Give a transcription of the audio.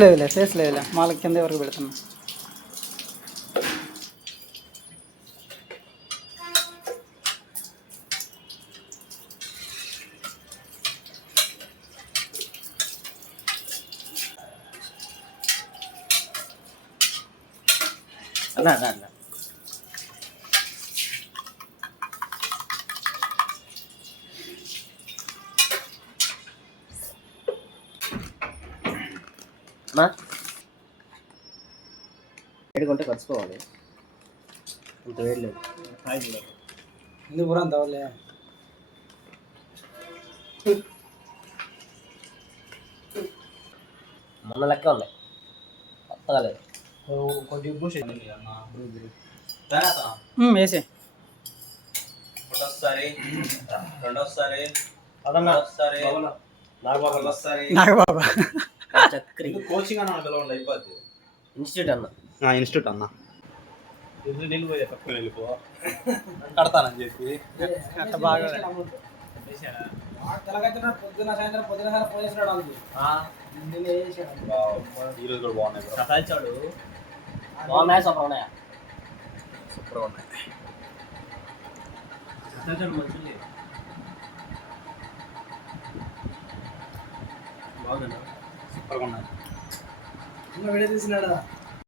లేదులే మాల కింద వరకు పెడుతున్నా. అలా అలా అలా వేడుకుంటే కలుసుకోవాలి. ఇంత వేడి లేదు. ఇందుకు కూడా అంత అవ్వలే. మొన్న లెక్క ఉన్నాయి, కొత్తగా లేదు. వేసే నాగబాబా చక్రి కోచింగ్ అన్న అయిపోద్ది. ఇన్స్టిట్యూట్ అన్న నీళ్ళు పోయే తక్కువ వెళ్ళిపో కడతానని చెప్పి అట్ట బాగా ఈరోజు కూడా బాగున్నాయి. బాగున్నాయా సూపర్ ఉన్నాయా? సూపర్గా ఉన్నాయి. బాగుందా? సూపర్గా ఉన్నాయి. వీడియో తీసినాడా?